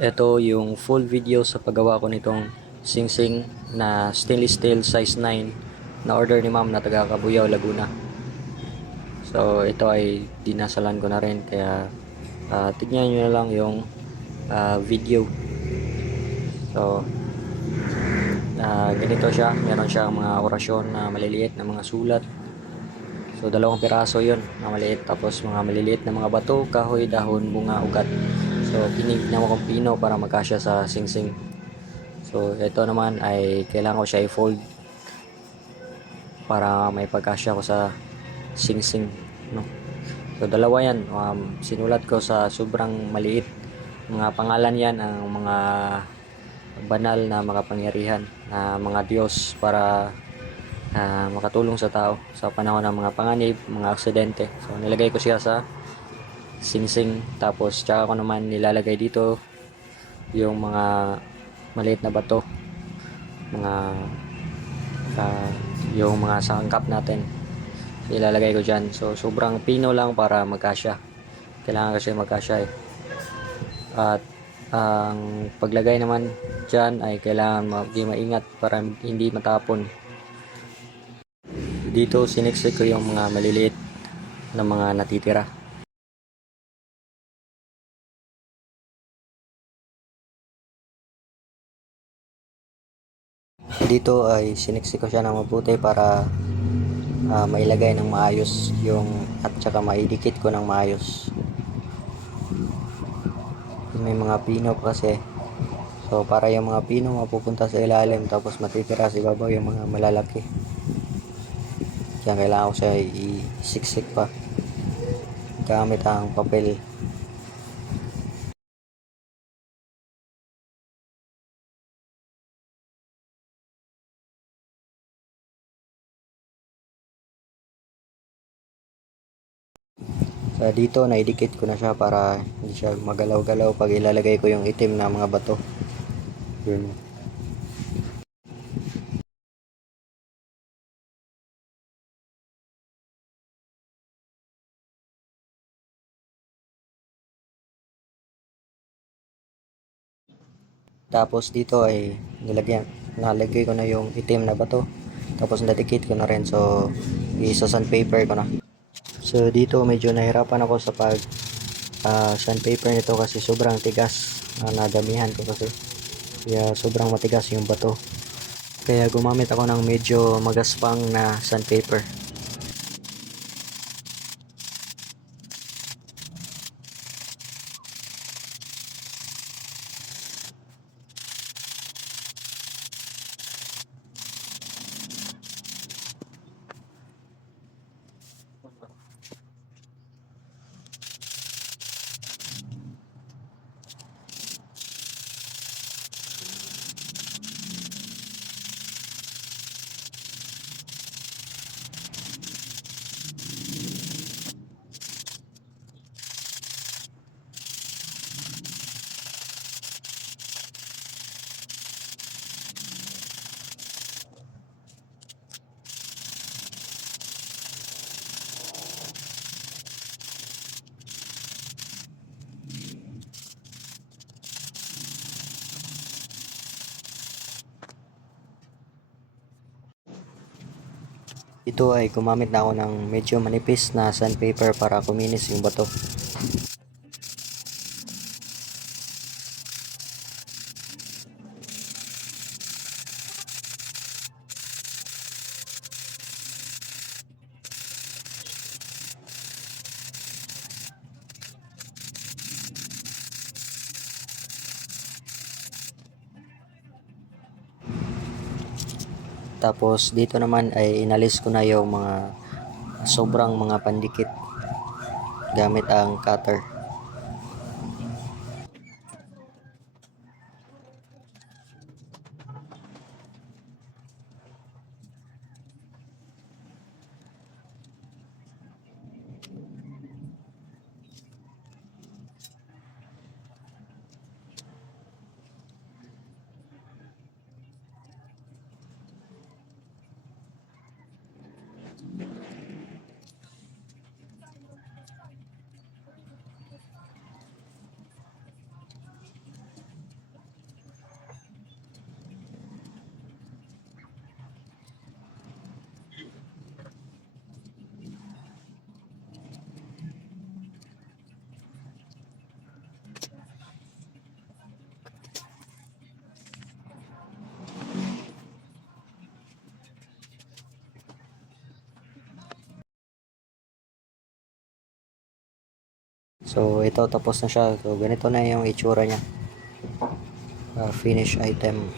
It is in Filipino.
Ito yung full video sa paggawa ko nitong sing-sing na stainless steel size 9 na order ni ma'am na taga Cabuyao, Laguna. So ito ay dinasalan ko na rin kaya ah, tignan nyo na lang yung ah, video. So ah, ganito siya, meron siyang mga orasyon na maliliit na mga sulat. So dalawang piraso yon na maliit tapos mga maliliit na mga bato, kahoy, dahon, bunga, ugat. So tinignan mo kung pino para magkasya sa sing-sing. So ito naman ay kailangan ko siya i-fold para may pagkasya ko sa sing-sing. No? So dalawa yan. Um, sinulat ko sa sobrang maliit. Mga pangalan yan ang mga banal na makapangyarihan na mga Diyos para ah, makatulong sa tao sa panahon ng mga panganib, mga aksidente. So nilagay ko siya sa sing-sing. Tapos tsaka ko naman nilalagay dito yung mga maliit na bato. Mga ah, yung mga sangkap natin. Ilalagay ko dyan. So sobrang pino lang para magkasya. Kailangan kasi magkasya eh. At ang paglagay naman dyan ay kailangan maging maingat para hindi matapon. Dito siniksik ko yung mga maliliit na mga natitira dito ay siniksik ko siya ng mabuti para ah, mailagay ng maayos yung at saka maidikit ko ng maayos. May mga pino kasi. So para yung mga pino mapupunta sa ilalim tapos matitira sa ibabaw yung mga malalaki. Kaya kailangan ko siya isiksik pa. Gamit ang papel Sa dito, naidikit ko na siya para hindi siya magalaw-galaw pag ilalagay ko yung itim na mga bato. Yun. Tapos dito ay nilagyan, nalagay ko na yung itim na bato. Tapos nadikit ko na rin so isa sandpaper ko na. So dito medyo nahirapan ako sa pag ah, sandpaper nito kasi sobrang tigas na nadamihan ko kasi. Kaya sobrang matigas yung bato. Kaya gumamit ako ng medyo magaspang na sandpaper. Ito ay gumamit na ako ng medyo manipis na sandpaper para kuminis yung bato. Tapos dito naman ay inalis ko na yung mga sobrang mga pandikit gamit ang cutter. So, ito tapos na siya. So, ganito na yung itsura niya. Uh, finish item.